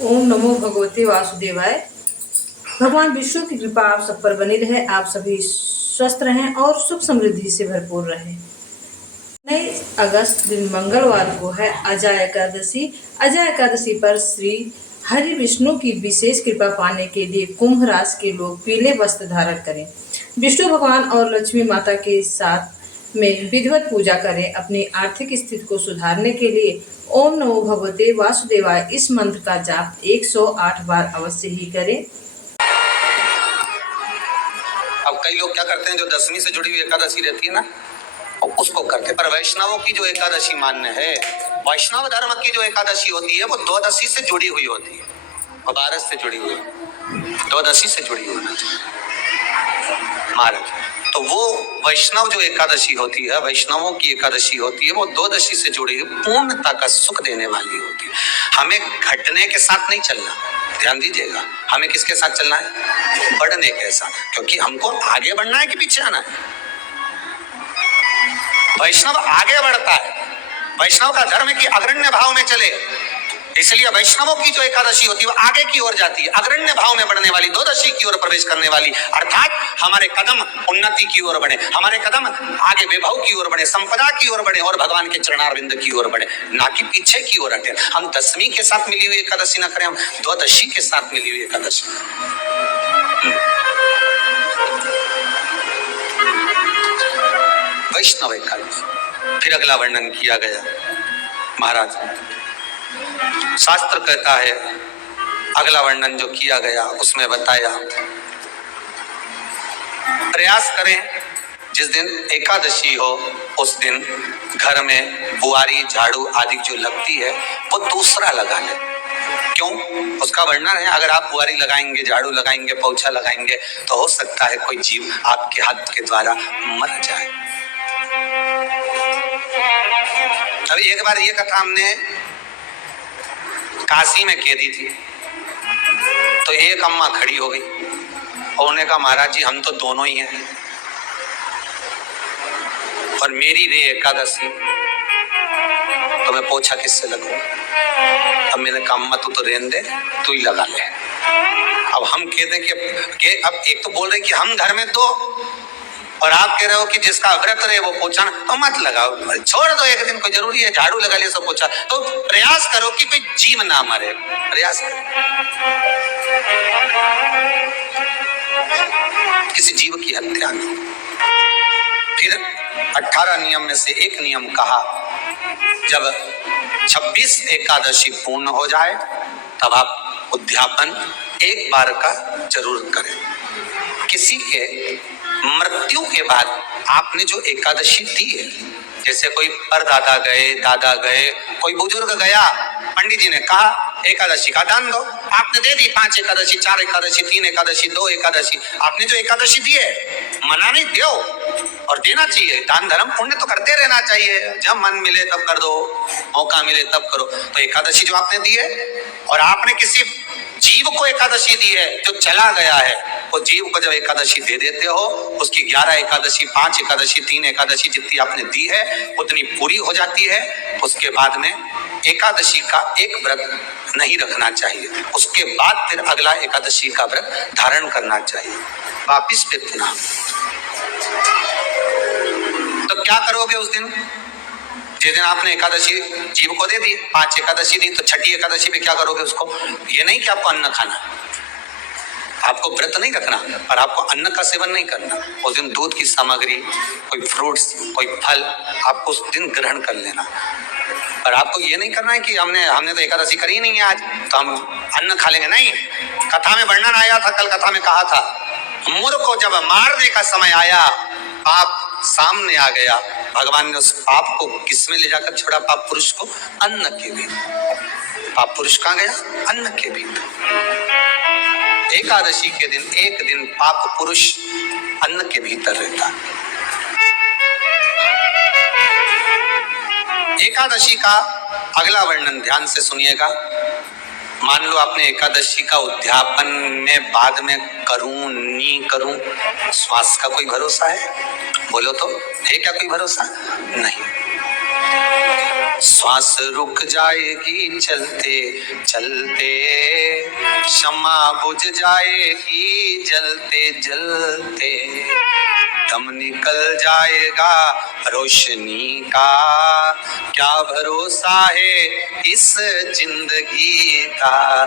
ओम नमो भगवते वासुदेवाय। भगवान विष्णु की कृपा आप सब पर बनी रहे, आप सभी स्वस्थ रहें और सुख समृद्धि से भरपूर रहें। 9 अगस्त दिन मंगलवार को है अजय एकादशी। अजय एकादशी पर श्री हरि विष्णु की विशेष कृपा पाने के लिए कुंभ राशि के लोग पीले वस्त्र धारण करें, विष्णु भगवान और लक्ष्मी माता के साथ में विधिवत पूजा करें। अपनी आर्थिक स्थिति को सुधारने के लिए ओम नमो भगवते वासुदेवाय इस मंत्र का जाप 108 बार अवश्य ही करें। अब कई लोग क्या करते हैं, जो दशमी से जुड़ी हुई एकादशी रहती है ना, उसको करते, पर वैष्णवों की जो एकादशी मान्य है, वैष्णव धर्म की जो एकादशी होती है वो द्वादशी से जुड़ी हुई होती है और 12 से जुड़ी हुई, द्वादशी से जुड़ी हुई महाराज। तो वो वैष्णव जो एकादशी होती है, वैष्णवों की एकादशी होती है, वो द्वादशी से जुड़ी हुई पूर्णता का सुख देने वाली होती है। हमें घटने के साथ नहीं चलना, ध्यान दीजिएगा। हमें किसके साथ चलना है? बढ़ने के साथ, क्योंकि हमको आगे बढ़ना है कि पीछे आना है। वैष्णव आगे बढ़ता है, वैष्णव का धर्म की अग्रण्य भाव में चले, इसलिए वैष्णवों की जो एकादशी होती है वो आगे की ओर जाती है, अग्रण्य भाव में बढ़ने वाली, द्वादशी की ओर प्रवेश करने वाली, अर्थात हमारे कदम उन्नति की ओर बढ़े, हमारे कदम आगे वैभव की ओर बढ़े, संपदा की ओर बढ़े और भगवान के चरणारविंद की ओर बढ़े, ना कि पीछे की ओर हटे। हम दशमी के साथ मिली हुई एकादशी ना करें, हम द्वादशी के साथ मिली हुई एकादशी। वैष्णव एकादशी। फिर अगला वर्णन किया गया महाराज, शास्त्र कहता है, अगला वर्णन जो किया गया उसमें बताया, प्रयास करें जिस दिन एकादशी हो उस दिन घर में बुआरी झाड़ू आदि जो लगती है वो दूसरा लगा ले। क्यों? उसका वर्णन है, अगर आप बुआरी लगाएंगे, झाड़ू लगाएंगे, पोछा लगाएंगे तो हो सकता है कोई जीव आपके हाथ के द्वारा मर जाए। अभी एक बार ये कथा हमने काशी में कह दी थी, तो एक अम्मा खड़ी हो गई और उन्होंने कहा, महाराज जी हम तो दोनों ही हैं और मेरी रे एकादशी, तो मैं पोछा किससे लगूं? अब मैंने कहा, अम्मा तू तो रहने दे, तू ही लगा ले। अब हम कहते हैं कि अब एक तो बोल रहे कि हम घर में दो, और आप कह रहे हो कि जिसका व्रत रहे वो पोछा, तो मत लगाओ, छोड़ दो, एक दिन कोई जरूरी है, झाड़ू लगा लिया सब पोछा। तो प्रयास करो कि कोई जीव ना मरे, प्रयास करो किसी जीव की हत्या न। फिर 18 नियम में से एक नियम कहा, जब 26 एकादशी पूर्ण हो जाए तब आप उद्यापन एक बार का जरूर करें। किसी के मृत्यु के बाद आपने जो एकादशी दी है, जैसे कोई परदादा गए, दादा गए, कोई बुजुर्ग गया, पंडित जी ने कहा एकादशी का दान दो, आपने दे दी 5 एकादशी, 4 एकादशी, 3 एकादशी, 2 एकादशी, आपने जो एकादशी दी है, मना नहीं, दो और देना चाहिए। दान धर्म पुण्य तो करते रहना चाहिए, जब मन मिले तब कर दो, मौका मिले तब करो। तो एकादशी जो आपने दी है, और आपने किसी जीव को एकादशी दी है जो चला गया है, वो जीव को जब एकादशी दे देते हो, उसकी 11 एकादशी, 5 एकादशी, 3 एकादशी जितनी आपने दी है उतनी पूरी हो जाती है। उसके बाद में एकादशी का एक व्रत नहीं रखना चाहिए, उसके बाद फिर अगला एकादशी का व्रत धारण करना चाहिए, वापिस फिर पुनः। तो क्या करोगे उस दिन? जिस दिन आपने एकादशी जीव को दे दी, 5 एकादशी दी, तो छठी एकादशी पे क्या करोगे उसको? ये नहीं कि आपको अन्न खाना, आपको व्रत नहीं रखना, और आपको अन्न का सेवन नहीं करना। उस दिन दूध की सामग्री, कोई फ्रूट्स, कोई फल आपको उस दिन ग्रहण कर लेना। और आपको ये नहीं करना है कि हमने तो एकादशी करी नहीं है आज, तो हम अन्न खा लेंगे, नहीं। कथा में वर्णन आया था, कल कथा में कहा था, मूर्ख को जब मारने का समय आया, पाप सामने आ गया, भगवान ने उस पाप को किस में ले जाकर छोड़ा? पाप पुरुष को अन्न के भीतर। पाप पुरुष कहाँ गया? अन्न के भीतर। एकादशी के दिन एक दिन पाप पुरुष अन्न के भीतर रहता है। एकादशी का अगला वर्णन ध्यान से सुनिएगा। मान लो आपने एकादशी का उद्यापन में बाद में करूं नहीं करूं, श्वास का कोई भरोसा है? बोलो तो, है क्या कोई भरोसा? नहीं। श्वास रुक जाएगी चलते चलते, क्षमा बुझ जाएगी जलते जलते, दम निकल जाएगा रोशनी का। क्या भरोसा है इस जिंदगी का।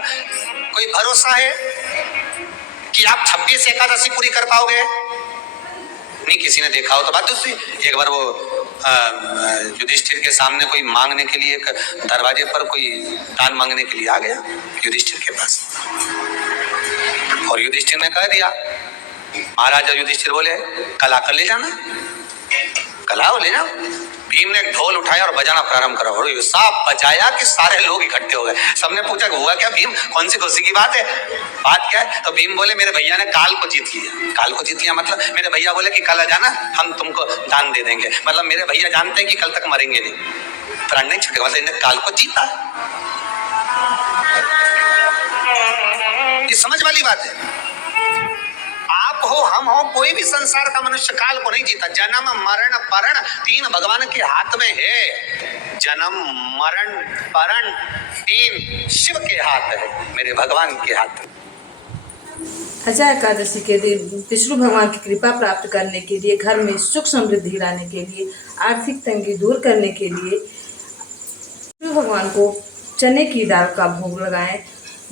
कोई भरोसा है कि आप 26 एकादशी पूरी कर पाओगे? नहीं, किसी ने देखा हो तो बात दूसरी। एक बार वो युधिष्ठिर के सामने कोई मांगने के लिए, दरवाजे पर कोई दान मांगने के लिए आ गया युधिष्ठिर के पास, और युधिष्ठिर ने कह दिया, महाराजा युधिष्ठिर बोले कल आकर ले जाना, कल आओ ले जाओ। भीम ने एक ढोल उठाया और बजाना प्रारंभ करा, और साफ बजाया कि सारे लोग इकट्ठे हो गए। सबने पूछा हुआ क्या भीम, कौन सी खुशी की बात है, बात क्या है? तो भीम बोले मेरे भैया ने काल को जीत लिया। काल को जीत लिया मतलब मेरे भैया बोले कि कल आ जाना, हम तुमको दान दे देंगे। मतलब मेरे भैया जानते हैं कि कल तक मरेंगे नहीं, प्राण नहीं छूटेगा, मतलब इन्हें काल को जीता। ये समझ वाली बात है। आप हो, हम हो, कोई भी संसार का मनुष्य काल को नहीं जीता। जन्म मरण परण तीन भगवान के हाथ में है। जन्म मरण परण तीन शिव के हाथ है, मेरे भगवान के हाथ। अजय एकादशी के दिन विष्णु भगवान की कृपा प्राप्त करने के लिए, घर में सुख समृद्धि लाने के लिए, आर्थिक तंगी दूर करने के लिए विष्णु भगवान को चने की दाल का भोग लगाएं।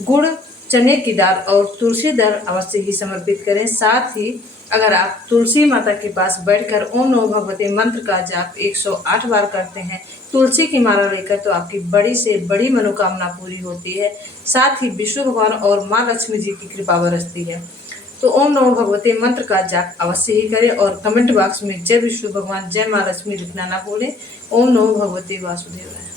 गुड़, चने की दाल और तुलसी दल अवश्य ही समर्पित करें। साथ ही अगर आप तुलसी माता के पास बैठकर ओम नमो भगवते मंत्र का जाप 108 बार करते हैं, तुलसी की माला लेकर, तो आपकी बड़ी से बड़ी मनोकामना पूरी होती है। साथ ही विष्णु भगवान और माँ लक्ष्मी जी की कृपा बरसती है। तो ओम नमो भगवते मंत्र का जाप अवश्य ही करें और कमेंट बॉक्स में जय विष्णु भगवान जय माँ लक्ष्मी लिखना ना भूलें। ओम नमो भगवते वासुदेवाय।